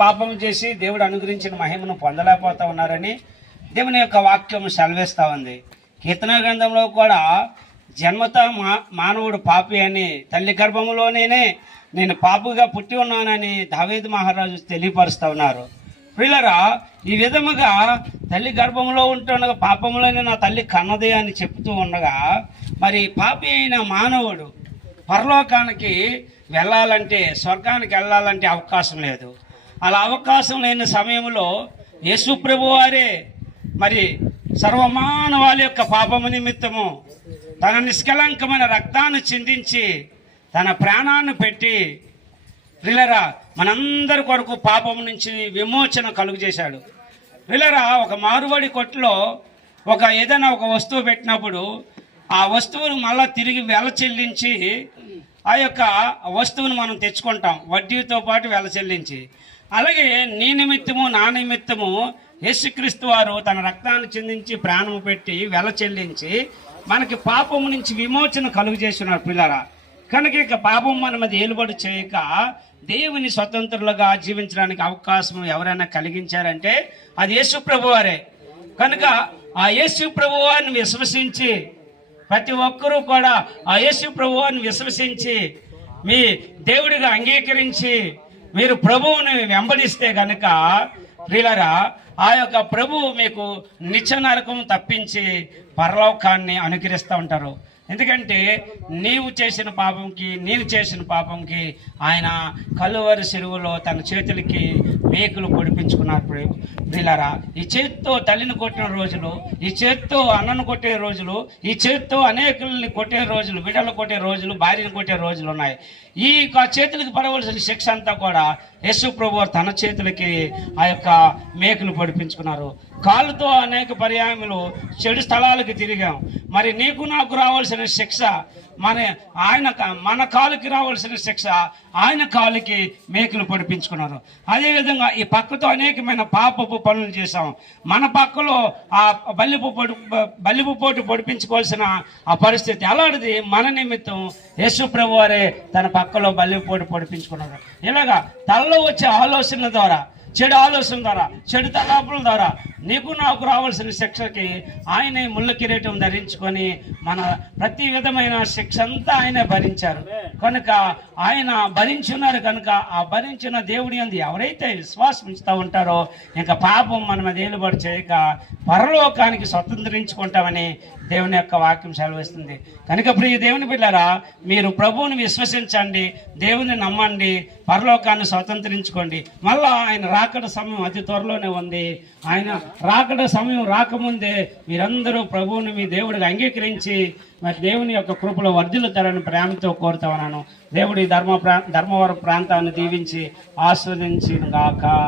పాపం చేసి దేవుడు అనుగ్రహించిన మహిమను పొందలేకపోతా ఉన్నారని దేవుని యొక్క వాక్యం సెలవిస్తూ ఉంది. కీర్తన గ్రంథంలో కూడా జన్మత మానవుడు పాపి అని, తల్లి గర్భంలోనే నేను పాపుగా పుట్టి ఉన్నానని దావీదు మహారాజు తెలియపరుస్తూ ఉన్నారు. పిల్లరా, ఈ విధముగా తల్లి గర్భంలో ఉంటుండగా పాపంలోనే నా తల్లి కన్నదే అని చెప్తూ ఉండగా, మరి పాపి అయిన మానవుడు పరలోకానికి వెళ్ళాలంటే, స్వర్గానికి వెళ్ళాలంటే అవకాశం లేదు. అలా అవకాశం లేని సమయంలో యేసు ప్రభువు వారే మరి సర్వమానవాళ యొక్క పాపము నిమిత్తము తన నిష్కలంకమైన రక్తాన్ని చిందించి తన ప్రాణాన్ని పెట్టి ప్రియులరా మనందరి కొరకు పాపం నుంచి విమోచన కలుగు చేశాడు. ప్రియులరా, ఒక మారుబడి కొట్టులో ఏదైనా ఒక వస్తువు పెట్టినప్పుడు ఆ వస్తువును మళ్ళీ తిరిగి వెల చెల్లించి ఆ యొక్క వస్తువును మనం తెచ్చుకుంటాం, వడ్డీతో పాటు వెల చెల్లించి. అలాగే నీ నిమిత్తము నా నిమిత్తము యేసుక్రీస్తు వారు తన రక్తాన్ని చిందించి ప్రాణము పెట్టి వెల చెల్లించి మనకి పాపము నుంచి విమోచన కలుగు చేస్తున్నారు పిల్లరా. కనుక ఇక పాపం మన మీద ఏలుబడి చేయక దేవుని స్వతంత్రులుగా జీవించడానికి అవకాశం ఎవరైనా కలిగించారంటే అది యేసు ప్రభువారే. కనుక ఆ యేసు ప్రభువాన్ని విశ్వసించి ప్రతి ఒక్కరూ కూడా ఆ యేసు ప్రభువాన్ని విశ్వసించి మీ దేవుడిగా అంగీకరించి మీరు ప్రభువుని వెంబడిస్తే కనుక ప్రియులరా ఆ యొక్క ప్రభువు మీకు నిత్య నరకం తప్పించి పరలోకాన్ని అనుగ్రహిస్తూ ఉంటారు. ఎందుకంటే నీవు చేసిన పాపంకి నేను చేసిన పాపంకి ఆయన కలువరి చెరువులో తన చేతులకి మేకులు పొడిపించుకున్నారు. ప్రియులారా, ఈ చేతితో తల్లిని కొట్టిన రోజులు, ఈ చేతితో అన్నను కొట్టే రోజులు, ఈ చేతితో అనేకుల్ని కొట్టే రోజులు, బిడ్డలు కొట్టే రోజులు, భార్యను కొట్టే రోజులు ఉన్నాయి. ఈ చేతులకి పడవలసిన శిక్ష అంతా కూడా యేసు ప్రభువు తన చేతులకి ఆ యొక్క మేకులు పొడిపించుకున్నారు. కాళ్ళతో అనేక పర్యాయములు చెడు స్థలాలకు తిరిగాం. మరి నీకు నాకు రావాల్సిన శిక్ష మన కాలుకి రావాల్సిన శిక్ష ఆయన కాలుకి మేకులు పొడిపించుకున్నారు. అదేవిధంగా ఈ పక్కతో అనేకమైన పాపపు పనులు చేశాం. మన పక్కలో ఆ బల్లిపు పోటు పొడిపించుకోవాల్సిన ఆ పరిస్థితి అలాంటిది మన నిమిత్తం యేసు ప్రభు వారే తన పక్కలో బల్లిపు పోటు పొడిపించుకున్నారు. ఇలాగా తలలో వచ్చే ఆలోచనల ద్వారా, చెడు ఆలోచన ద్వారా, చెడు తలాపుల ద్వారా నీకు నాకు రావాల్సిన శిక్షకి ఆయనే ముళ్ళ కిరీటం ధరించుకొని మన ప్రతి విధమైన శిక్ష అంతా ఆయనే భరించారు. కనుక ఆయన భరించున్నారు. కనుక ఆ భరించిన దేవుడి యందు ఎవరైతే విశ్వాసం ఉంచుతూ ఉంటారో ఇంకా పాపం మన మీద ఏలుబడి చేయక పరలోకానికి స్వతంత్రించుకుంటామని దేవుని యొక్క వాక్యం సెలవిస్తుంది. కనుక ప్రియ దేవుని బిడ్డలారా, మీరు ప్రభువుని విశ్వసించండి, దేవుని నమ్మండి, పరలోకాన్ని స్వతంత్రించుకోండి. మళ్ళా ఆయన రాకడ సమయం అతి త్వరలోనే ఉంది. ఆయన రాకడ సమయం రాకముందే మీరందరూ ప్రభువుని మీ దేవుడికి అంగీకరించి మరి దేవుని యొక్క కృపలో వర్ధిల్లుతారని ప్రేమతో కోరుతా ఉన్నాను. దేవుడి ధర్మవరం ప్రాంతాన్ని దీవించి ఆస్వాదించిన గాక.